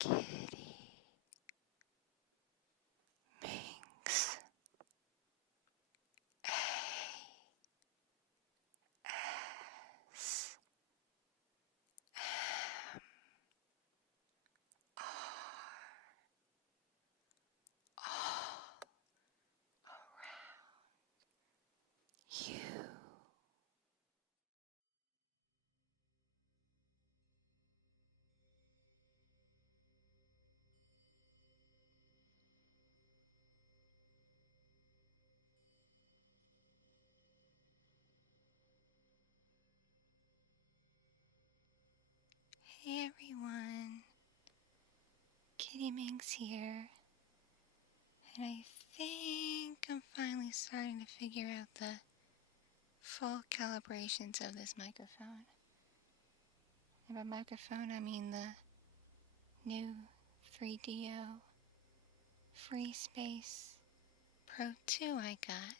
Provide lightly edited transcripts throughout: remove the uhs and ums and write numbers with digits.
Kitti Minx ASMR all around you. Hey everyone, Kitti Minx here, and I think I'm finally starting to figure out the full calibrations of this microphone. And by microphone I mean the new 3DO Free Space Pro 2 I got.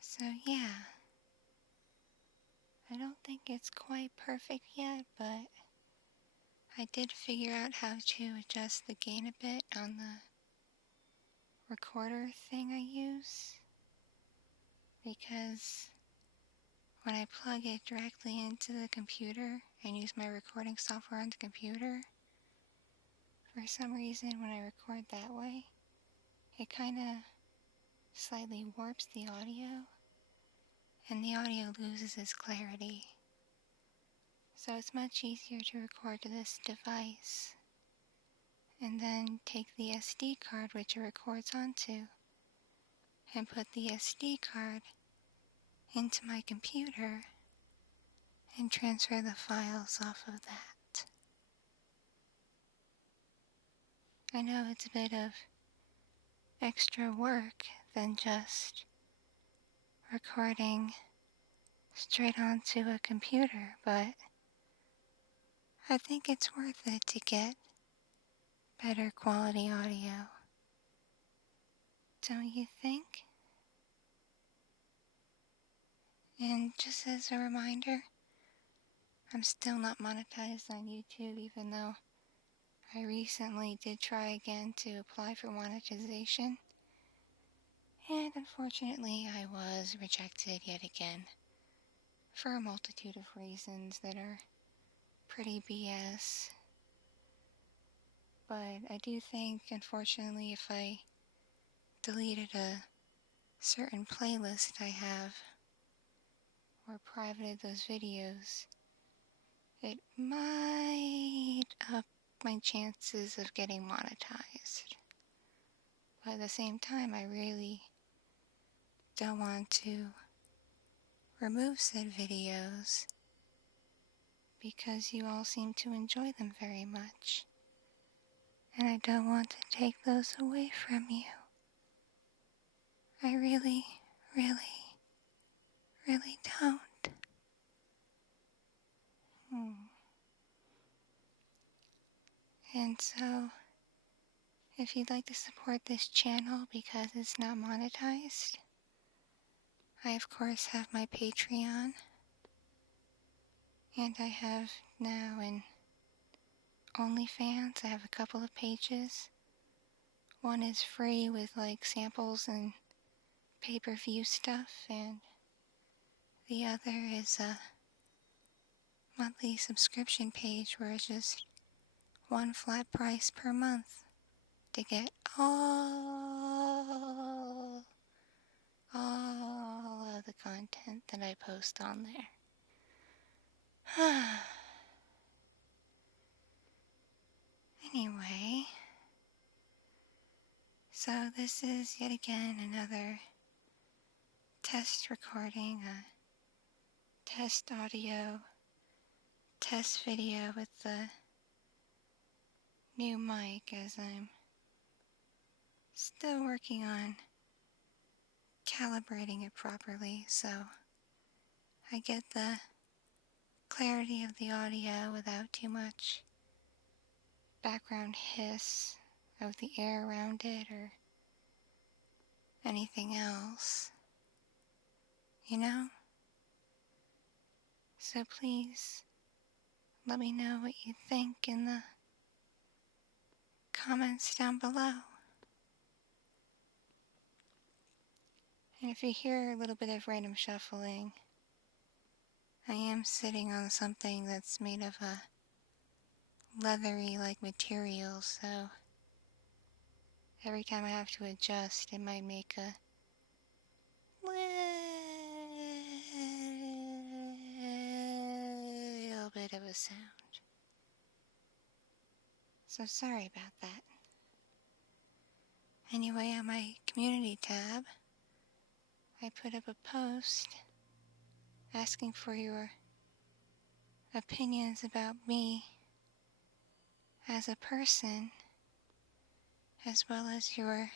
So yeah, I don't think it's quite perfect yet, but I did figure out how to adjust the gain a bit on the recorder thing I use, because when I plug it directly into the computer and use my recording software on the computer, for some reason when I record that way, it kind of slightly warps the audio, and the audio loses its clarity. So it's much easier to record to this device and then take the SD card which it records onto and put the SD card into my computer and transfer the files off of that. I know it's a bit of extra work than just recording straight onto a computer, but I think it's worth it to get better quality audio. Don't you think? And just as a reminder, I'm still not monetized on YouTube, even though I recently did try again to apply for monetization. And unfortunately, I was rejected yet again for a multitude of reasons that are pretty BS. But I do think, unfortunately, if I deleted a certain playlist I have or privated those videos, it might up my chances of getting monetized. But at the same time, I really don't want to remove said videos because you all seem to enjoy them very much, and I don't want to take those away from you. I really, really, really don't. And so, if you'd like to support this channel because it's not monetized, I of course have my Patreon, and I have now an OnlyFans. I have a couple of pages. One is free with like samples and pay-per-view stuff, and the other is a monthly subscription page where it's just one flat price per month to get all of the content that I post on there. Anyway, so this is yet again another test recording, a test audio, test video with the new mic, as I'm still working on calibrating it properly so I get the clarity of the audio without too much background hiss of the air around it or anything else, you know? So please let me know what you think in the comments down below. And if you hear a little bit of random shuffling, I am sitting on something that's made of a leathery like material, so every time I have to adjust, it might make a little bit of a sound. So sorry about that. Anyway, on my community tab, I put up a post asking for your opinions about me as a person, as well as your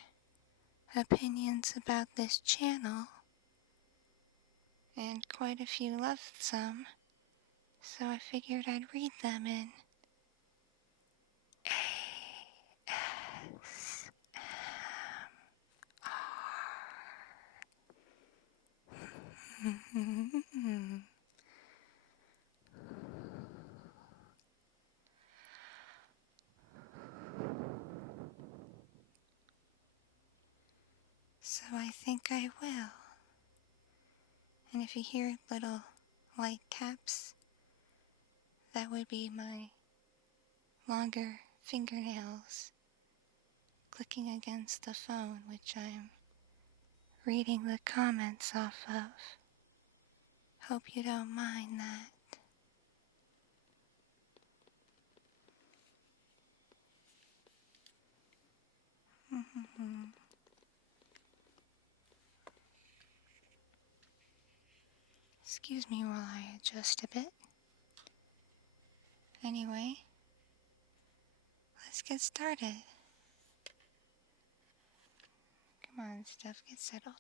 opinions about this channel, and quite a few left some, so I figured I'd read them in ASMR. So I think I will. And if you hear little light taps, that would be my longer fingernails clicking against the phone, which I'm reading the comments off of. Hope you don't mind that. Excuse me while I adjust a bit. Anyway, let's get started. Come on, stuff, get settled.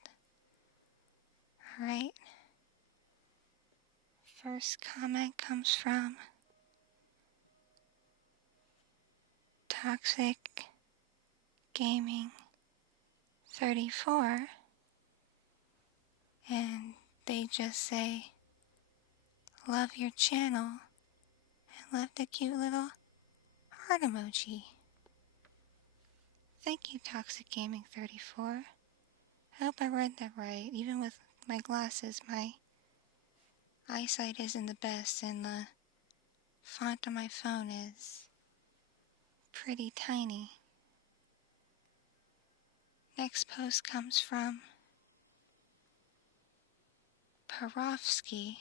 Alright. First comment comes from Toxic Gaming 34, and they just say, love your channel, and left a cute little heart emoji. Thank you, Toxic Gaming 34. I hope I read that right. Even with my glasses, my eyesight isn't the best, and the font on my phone is pretty tiny. Next post comes from Parofsky.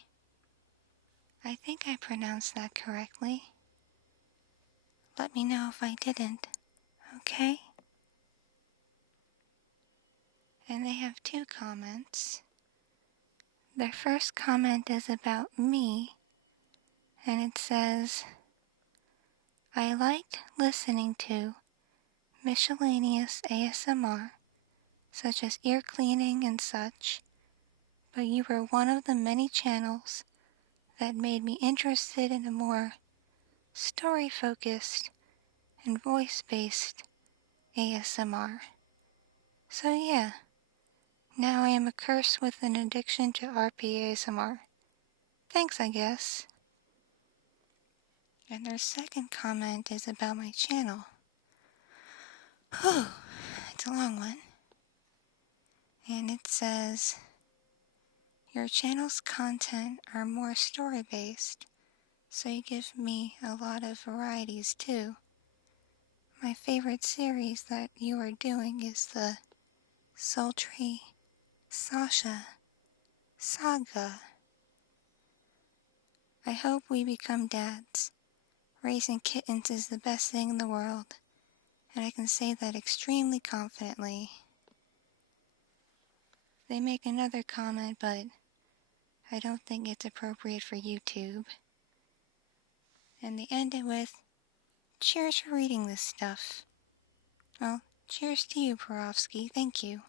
I think I pronounced that correctly. Let me know if I didn't, okay? And they have two comments. Their first comment is about me, and it says, I liked listening to miscellaneous ASMR, such as ear cleaning and such, but you were one of the many channels that made me interested in a more story-focused and voice-based ASMR. So yeah, now I am a curse with an addiction to RP ASMR. Thanks, I guess. And their second comment is about my channel. Whew, it's a long one. And it says, your channel's content are more story-based, so you give me a lot of varieties too. My favorite series that you are doing is the Sultry Sasha Saga. I hope we become dads. Raising kittens is the best thing in the world, and I can say that extremely confidently. They make another comment, but I don't think it's appropriate for YouTube. And they end it with, cheers for reading this stuff. Well, cheers to you, Porofsky. Thank you.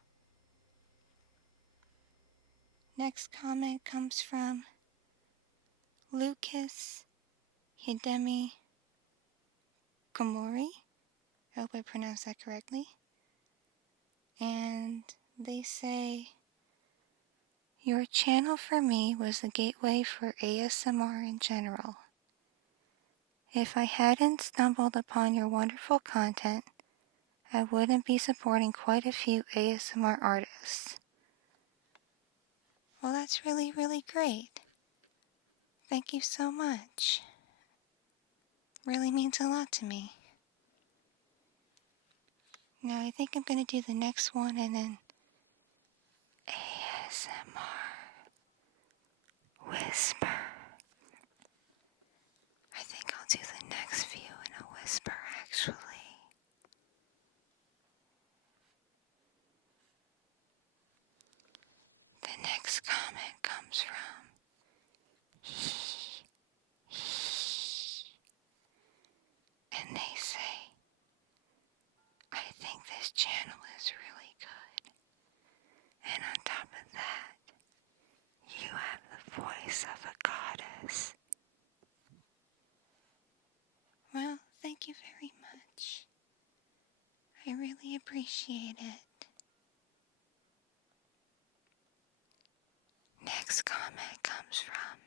Next comment comes from Lucas Hidemi Komori. I hope I pronounced that correctly. And they say, your channel for me was the gateway for ASMR in general. If I hadn't stumbled upon your wonderful content, I wouldn't be supporting quite a few ASMR artists. Well, that's really, really great. Thank you so much. Really means a lot to me. Now I think I'm going to do the next one and then ASMR whisper. I think I'll do the next few in a whisper, actually. The next comment comes from and they say, I think this channel is really good. And on top of that, you have the voice of a goddess. Well, thank you very much. I really appreciate it. Next comment comes from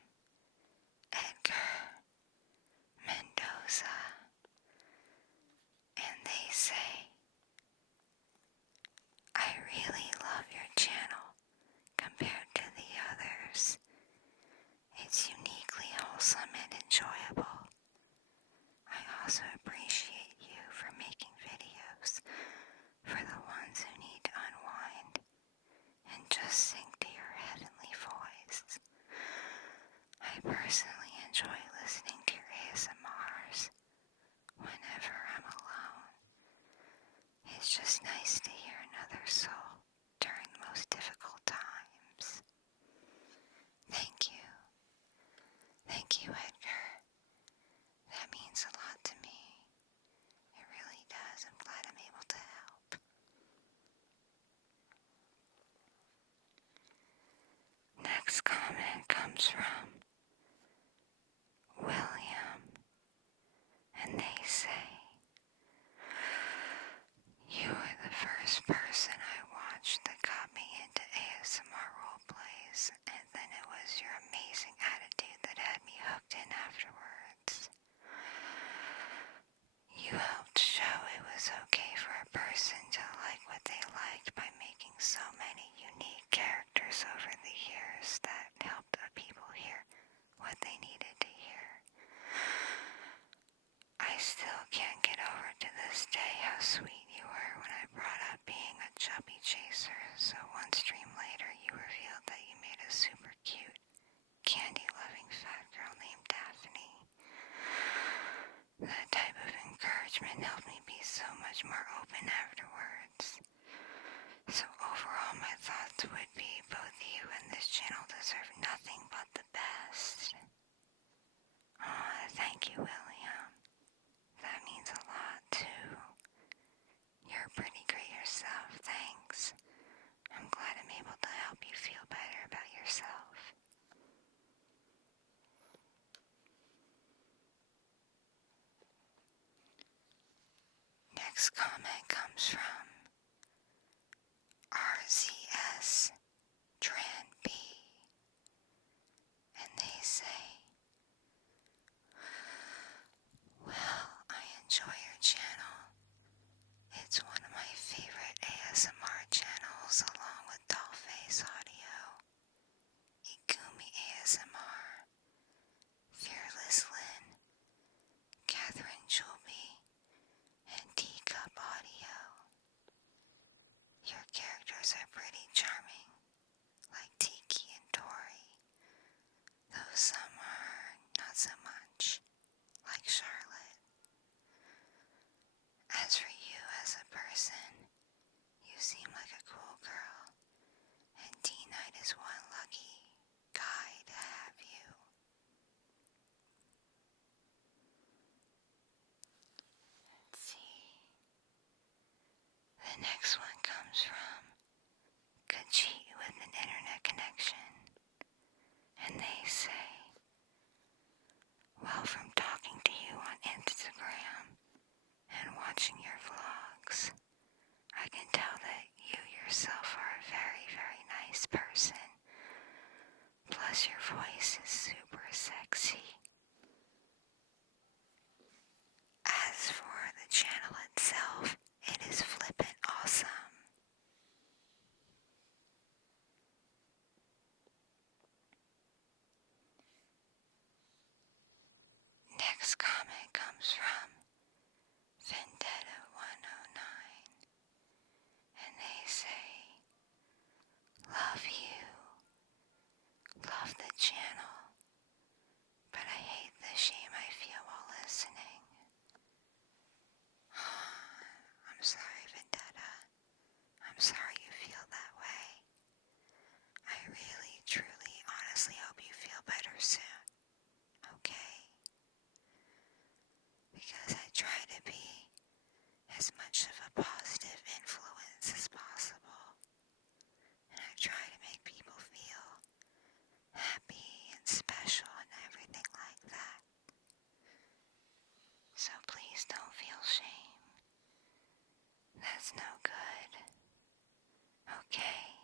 Edgar Mendoza. And they say, I really love your channel compared to the others. It's uniquely wholesome and enjoyable. I also appreciate you for making videos for the ones who need to unwind and just sink to your heavenly voice. I personally enjoy listening to your ASMRs whenever I'm alone. It's just nice to hear another soul during the most difficult times. Thank you. Thank you, Edgar. That means a lot to me. It really does. I'm glad I'm able to help. Next comment comes from William, and they say, you were the first person I watched that got me into ASMR roleplays, and then it was your amazing attitude that had me hooked in afterwards. You helped show it was okay for a person to like what they liked by making so many unique characters over the years that helped people hear what they needed to hear. I still can't get over to this day how sweet you were when I brought up being a chubby chaser, so one stream later you revealed that you made a super cute, candy-loving fat girl named Daphne. That type of encouragement helped me be so much more open afterwards. So overall my thoughts would be both you and this channel deserve nothing but the best. Aw, thank you, William. That means a lot, too. You're pretty great yourself, thanks. I'm glad I'm able to help you feel better about yourself. Next comment comes from RZS Tran B. And they say, well, I enjoy your channel. It's one of my favorite ASMR channels along with Dollface Audio, Ikumi ASMR, Fearless Lynn, Catherine Julby, and Teacup Audio. Your characters are pretty charming, like Tiki and Tori, though some are not so much, like Charlotte. As for you as a person, you seem like a cool girl, and D-Night is one lucky guy to have you. Let's see. The next one comes from Kitti with an internet connection, and they say, well, from talking to you on Instagram and watching your vlogs, I can tell that you yourself are a very, very nice person. Plus your voice is super sexy. Next comment comes from Vendetta109, and they say, love you, love the channel, but I hate the shame I feel while listening. I'm sorry, Vendetta. I'm sorry you feel that way. I really, truly, honestly hope you feel better soon. Okay? Because I try to be as much of a positive influence as possible. And I try to make people feel happy and special and everything like that. So please don't feel shame. That's no good. Okay?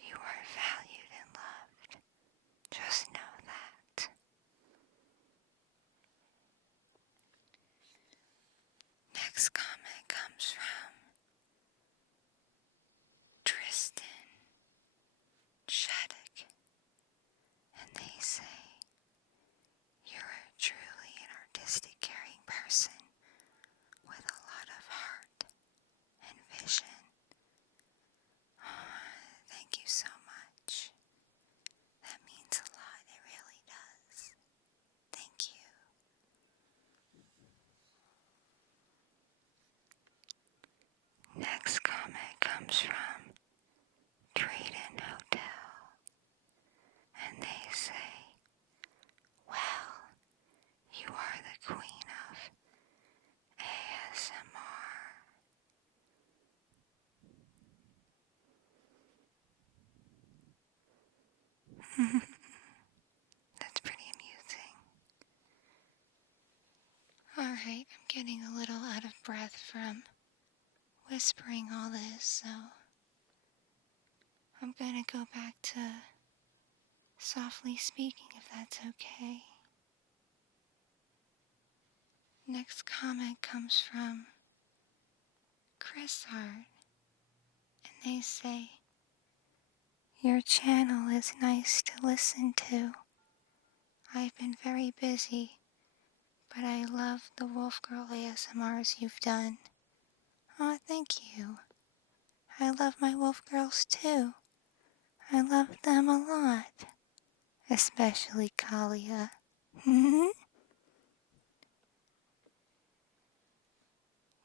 You are valued and loved. Just know that. Next comment comes from Tristan Shattuck, and they say, you're truly an artistic, caring person with a lot of heart and vision. Thank you so much. That means a lot, it really does. Thank you. Next comment comes from Drayton Hotel, and they say, well, you are the queen of ASMR. That's pretty amusing. Alright, I'm getting a little out of breath from whispering all this, so I'm gonna go back to softly speaking if that's okay. Next comment comes from Chris Hart, and they say, your channel is nice to listen to. I've been very busy, but I love the Wolf Girl ASMRs you've done. Aw, thank you. I love my Wolf Girls too. I love them a lot. Especially Kalia.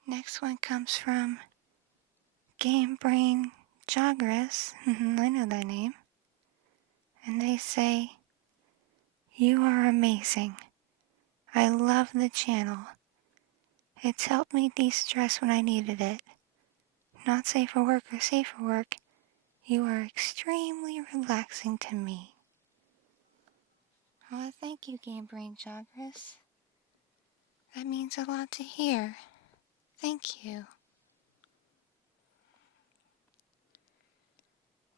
Next one comes from Game Brain Jogress. I know that name. And they say, you are amazing. I love the channel. It's helped me de-stress when I needed it. Not safe for work or safe for work. You are extremely relaxing to me. Oh, thank you, Game Brain Jogress. That means a lot to hear. Thank you.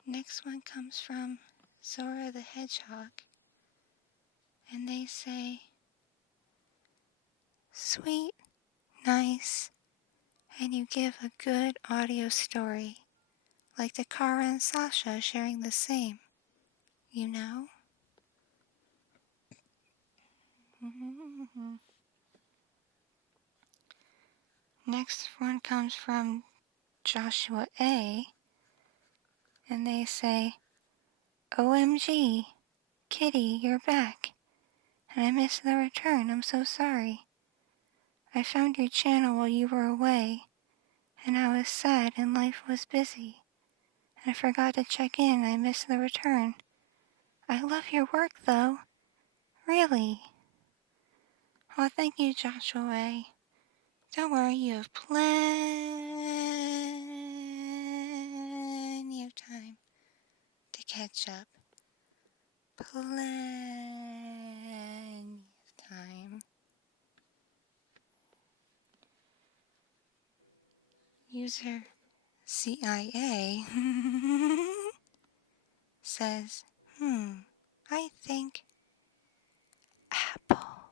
Next one comes from Zora the Hedgehog, and they say, sweet, nice, and you give a good audio story, like Takara and Sasha sharing the same, you know? Next one comes from Joshua A, and they say, OMG, Kitty, you're back, and I missed the return, I'm so sorry. I found your channel while you were away, and I was sad and life was busy. I forgot to check in, I missed the return. I love your work though. Really. Oh, thank you, Joshua A. Don't worry, you have plenty of time to catch up. Plenty of time. User CIA says, I think Apple.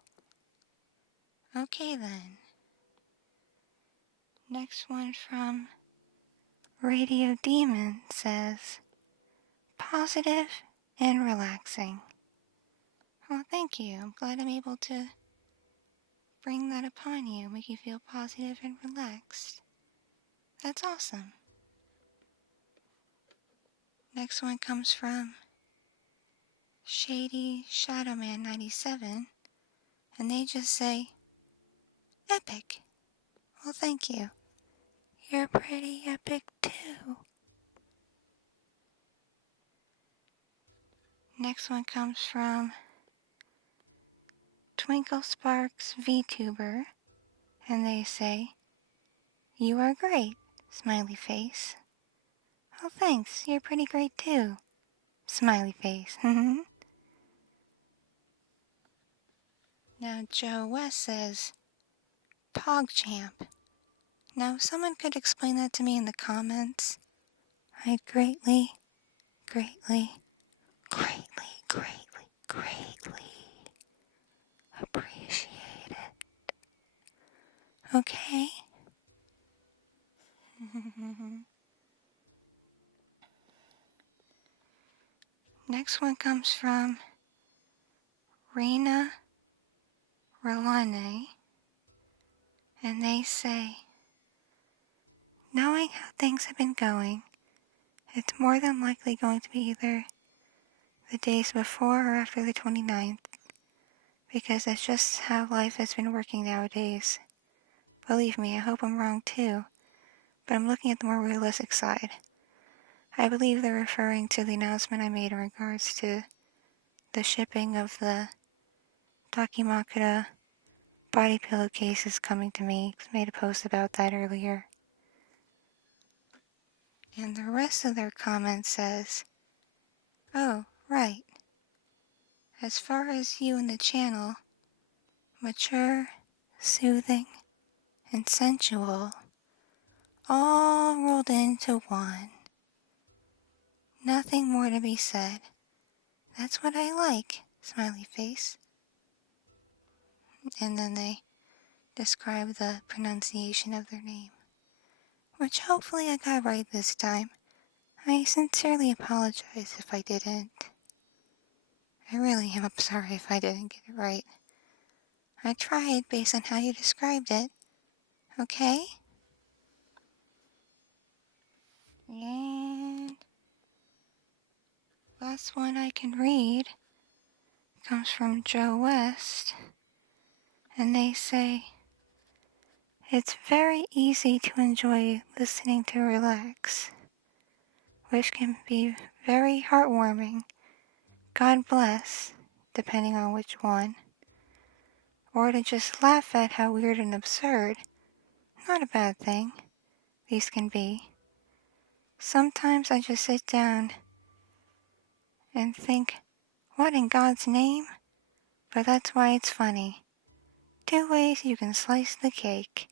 Okay then. Next one from Radio Demon says, positive and relaxing. Oh, thank you. I'm glad I'm able to bring that upon you, make you feel positive and relaxed. That's awesome. Next one comes from Shady Shadowman 97, and they just say, epic. Well, thank you. You're pretty epic too. Next one comes from Twinkle Sparks VTuber, and they say, you are great, smiley face. Oh, thanks, you're pretty great too, smiley face. Now Joe West says, PogChamp. Now if someone could explain that to me in the comments, I'd greatly, greatly, greatly, greatly, greatly appreciate it. Okay? Next one comes from Reina Rolane, and they say, knowing how things have been going, it's more than likely going to be either the days before or after the 29th, because that's just how life has been working nowadays. Believe me, I hope I'm wrong too, but I'm looking at the more realistic side. I believe they're referring to the announcement I made in regards to the shipping of the Dakimakura body pillowcases coming to me. I made a post about that earlier. And the rest of their comment says, oh, right. As far as you and the channel, mature, soothing, and sensual, all rolled into one. Nothing more to be said. That's what I like, smiley face. And then they describe the pronunciation of their name, which hopefully I got right this time. I sincerely apologize if I didn't. I really am sorry if I didn't get it right. I tried based on how you described it, okay? And last one I can read comes from Joe West, and they say, it's very easy to enjoy listening to relax, which can be very heartwarming. God bless, depending on which one. Or to just laugh at how weird and absurd, not a bad thing, these can be. Sometimes I just sit down and think, what in God's name? But that's why it's funny. 2 ways you can slice the cake.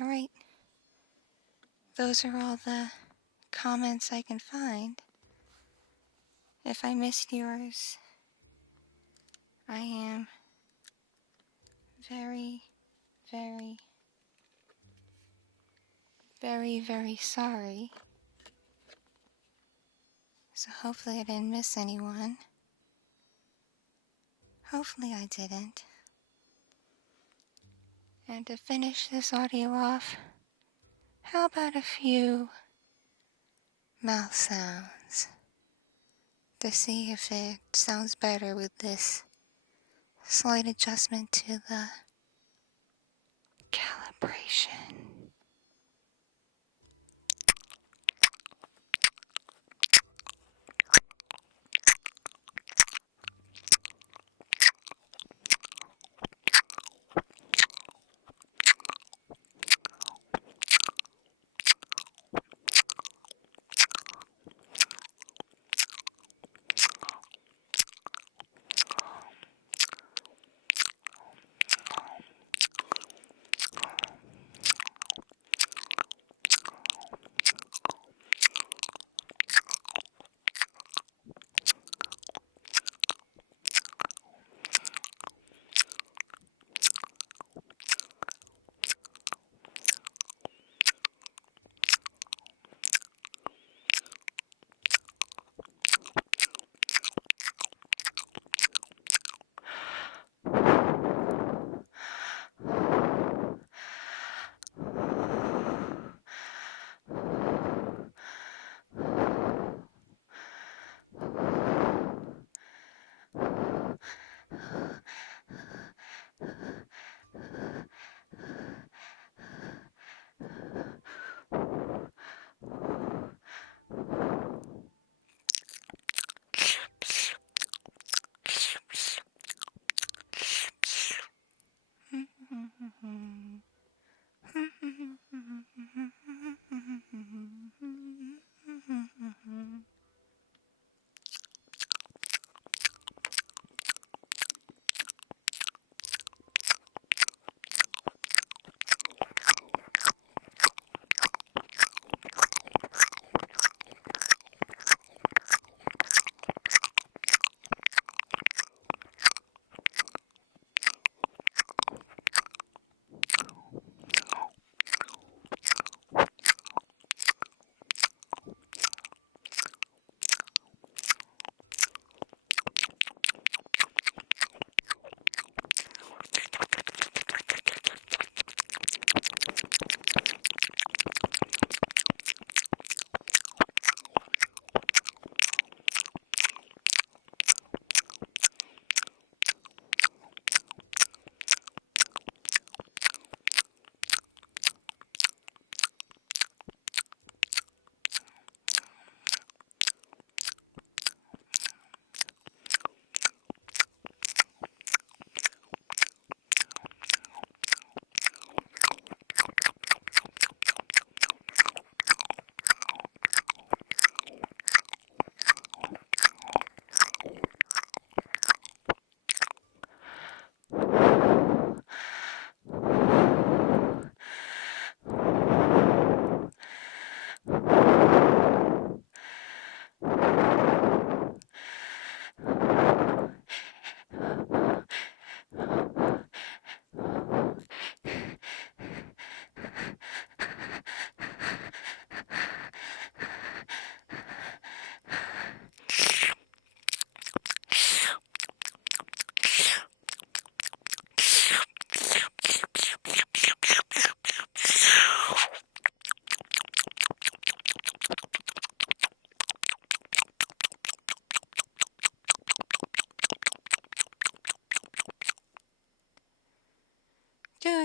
Alright, those are all the comments I can find. If I missed yours, I am very, very, very, very sorry. So hopefully I didn't miss anyone. Hopefully I didn't. And to finish this audio off, how about a few mouth sounds to see if it sounds better with this slight adjustment to the calibration.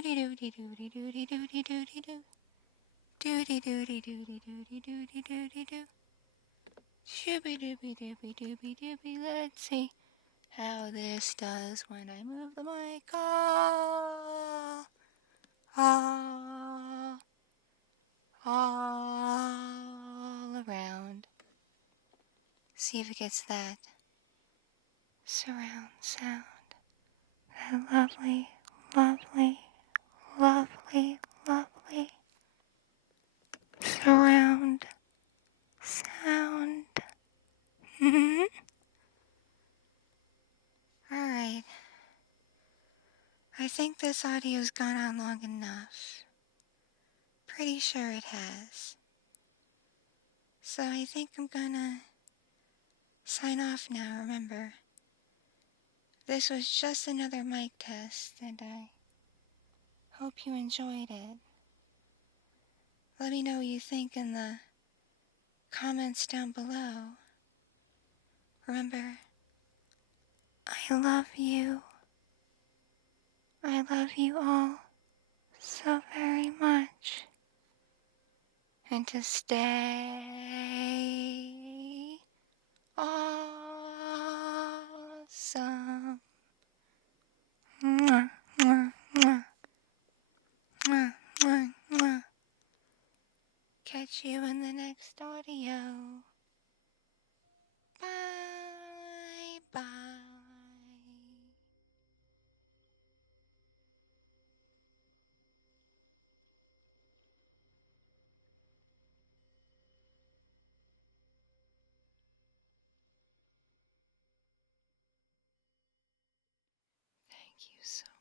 Doody doody doody doody doody doody doo. Doody doody doody doody doody doody doo. Shooby dooby dooby dooby dooby. Let's see how this does when I move the mic. All around. See if it gets that surround sound. That lovely, lovely, lovely, lovely surround sound. Alright. I think this audio's gone on long enough. Pretty sure it has. So I think I'm gonna sign off now. Remember, this was just another mic test, and I hope you enjoyed it. Let me know what you think in the comments down below. Remember, I love you. I love you all so very much. And to stay awesome. Mwah, mwah, mwah. Mwah, mwah, mwah. Catch you in the next audio. Bye, bye. Thank you so much.